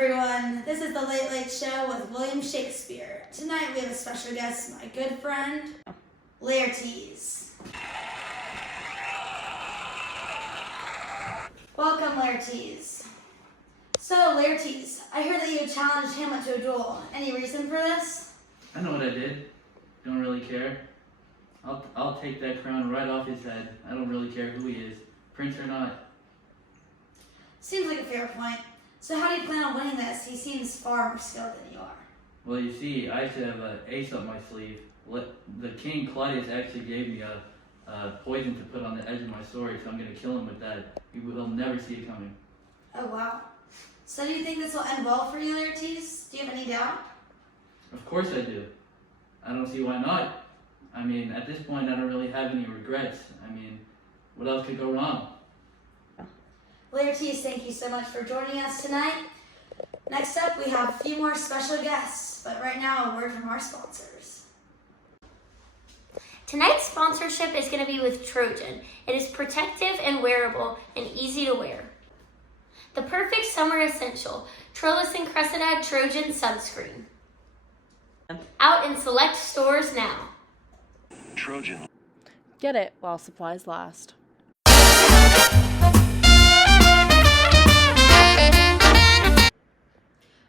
everyone. This is the Late Late Show with William Shakespeare. Tonight we have a special guest, my good friend, Laertes. Welcome, Laertes. So, Laertes, I heard that you challenged Hamlet to a duel. Any reason for this? I know what I did. Don't really care. I'll take that crown right off his head. I don't really care who he is, prince or not. Seems like a fair point. So how do you plan on winning this? He seems far more skilled than you are. Well, you see, I should have an ace up my sleeve. The king Claudius actually gave me a poison to put on the edge of my sword, so I'm going to kill him with that. He'll never see it coming. Oh, wow. So do you think this will end well for you, Laertes? Do you have any doubt? Of course I do. I don't see why not. I mean, at this point, I don't really have any regrets. I mean, what else could go wrong? Laertes, thank you so much for joining us tonight. Next up, we have a few more special guests, but right now, a word from our sponsors. Tonight's sponsorship is going to be with Trojan. It is protective and wearable and easy to wear. The perfect summer essential, Trellis and Cressida Trojan Sunscreen. Out in select stores now. Trojan. Get it while supplies last.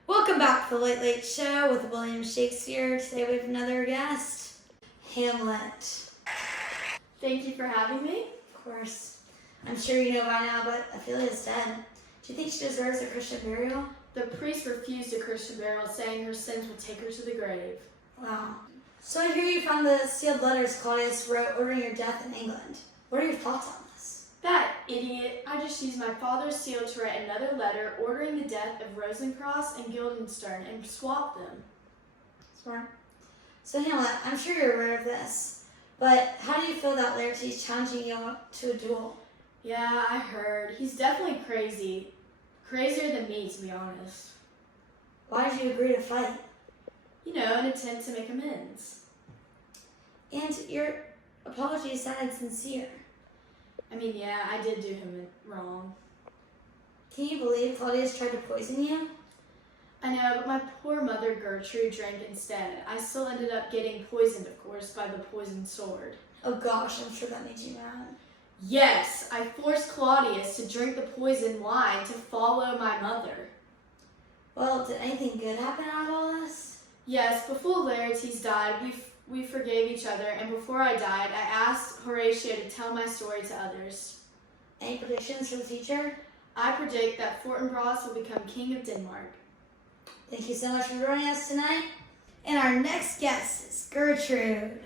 Welcome back to the Late Late Show with William Shakespeare. Today we have another guest, Hamlet. Thank you for having me. Of course, I'm sure you know by now, but Ophelia is dead. Do you think she deserves a Christian burial? The priest refused a Christian burial, saying her sins would take her to the grave. Wow. So I hear you found the sealed letters Claudius wrote ordering your death in England. What are your thoughts on this? That idiot! I just used my father's seal to write another letter ordering the death of Rosencross and Guildenstern and swapped them. Smart. So Hamlet, I'm sure you're aware of this, but how do you feel that Laertes challenging you to a duel? Yeah, I heard. He's definitely crazy. Crazier than me, to be honest. Why did you agree to fight? You know, an attempt to make amends. And your apology sounded sincere. I mean, yeah, I did do him wrong. Can you believe Claudius tried to poison you? I know, but my poor mother Gertrude drank instead. I still ended up getting poisoned, of course, by the poisoned sword. Oh gosh, I'm sure that made you mad. Yes, I forced Claudius to drink the poisoned wine to follow my mother. Well, did anything good happen out of all this? Yes, before Laertes died, we forgave each other, and before I died, I asked Horatio to tell my story to others. Any predictions for the future? I predict that Fortinbras will become King of Denmark. Thank you so much for joining us tonight. And our next guest is Gertrude.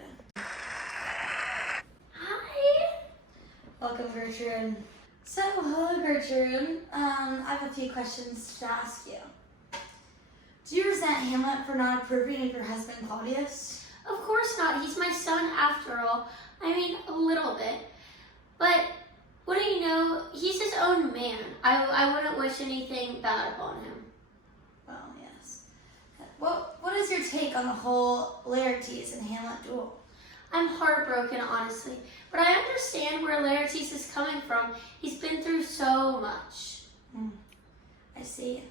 Hi. Welcome, Gertrude. So, hello, Gertrude. I have a few questions to ask you. Do you resent Hamlet for not approving of your husband, Claudius? Of course not. He's my son after all. I mean, a little bit. But what do you know? He's his own man. I wouldn't wish anything bad upon him. Well, yes. What is your take on the whole Laertes and Hamlet duel? I'm heartbroken, honestly. But I understand where Laertes is coming from. He's been through so much. I see.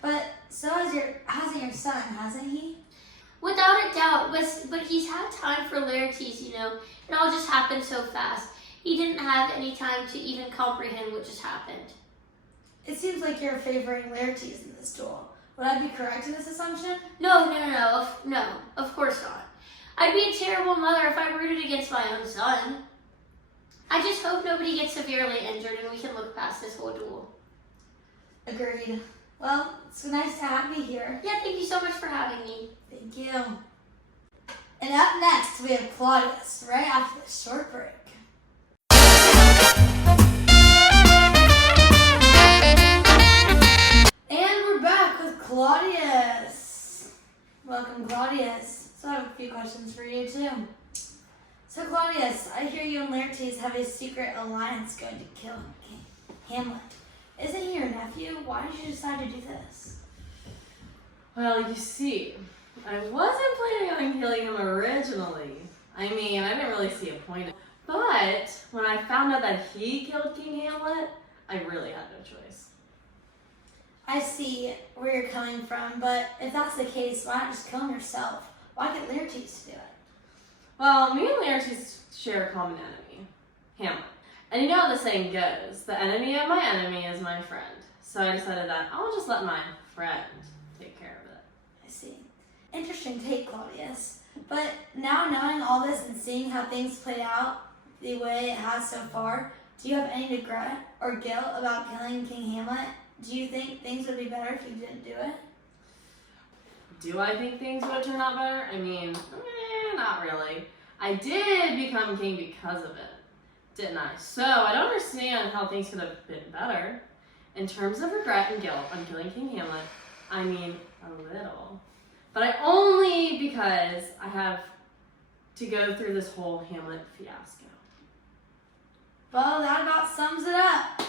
But so hasn't your son, hasn't he? Without a doubt, but he's had time for Laertes, you know. It all just happened so fast. He didn't have any time to even comprehend what just happened. It seems like you're favoring Laertes in this duel. Would I be correct in this assumption? No, of course not. I'd be a terrible mother if I rooted against my own son. I just hope nobody gets severely injured and we can look past this whole duel. Agreed. Well, it's nice to have you here. Yeah, thank you so much for having me. Thank you. And up next, we have Claudius, right after this short break. And we're back with Claudius. Welcome, Claudius. So I have a few questions for you, too. So, Claudius, I hear you and Laertes have a secret alliance going to kill Hamlet. Isn't he your nephew? Why did you decide to do this? Well, you see, I wasn't planning on killing him originally. I mean, I didn't really see a point. But when I found out that he killed King Hamlet, I really had no choice. I see where you're coming from, but if that's the case, why not just kill him yourself? Why get Laertes to do it? Well, me and Laertes share a common enemy, Hamlet. And you know how the saying goes, the enemy of my enemy is my friend. So I decided that I'll just let my friend take care of it. I see. Interesting take, Claudius. But now knowing all this and seeing how things played out the way it has so far, do you have any regret or guilt about killing King Hamlet? Do you think things would be better if you didn't do it? Do I think things would have turned out better? I mean, not really. I did become king because of it, didn't I? So I don't understand how things could have been better. In terms of regret and guilt on killing King Hamlet, I mean, a little. But I only because I have to go through this whole Hamlet fiasco. Well, that about sums it up.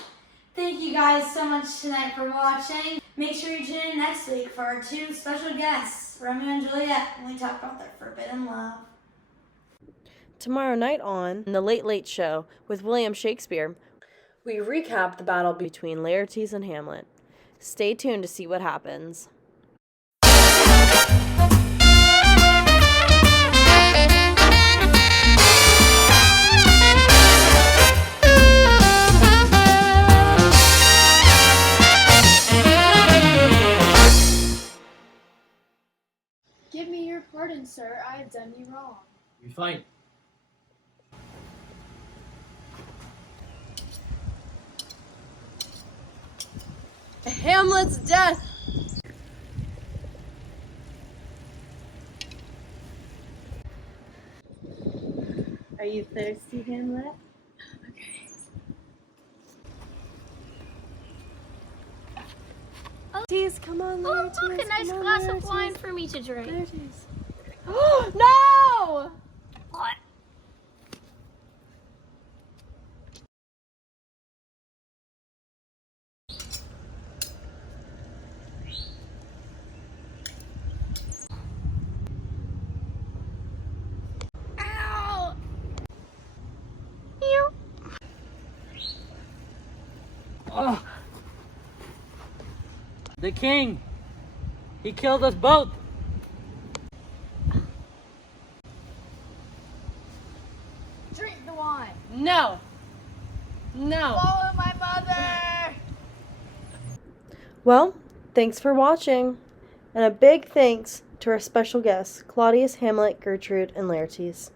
Thank you guys so much tonight for watching. Make sure you tune in next week for our 2 special guests, Romeo and Juliet, when we talk about their forbidden love. Tomorrow night on The Late Late Show with William Shakespeare, we recap the battle between Laertes and Hamlet. Stay tuned to see what happens. Give me your pardon, sir. I have done you wrong. We fight. Hamlet's death! Are you thirsty, Hamlet? Laertes, come on, Oh, Laertes. look, a nice come on, glass of Laertes. wine for me to drink. Laertes. No! What? Ow! Meow. Oh. The king! He killed us both! Drink the wine. No! No! Follow my mother. Well, thanks for watching. And a big thanks to our special guests, Claudius, Hamlet, Gertrude, and Laertes.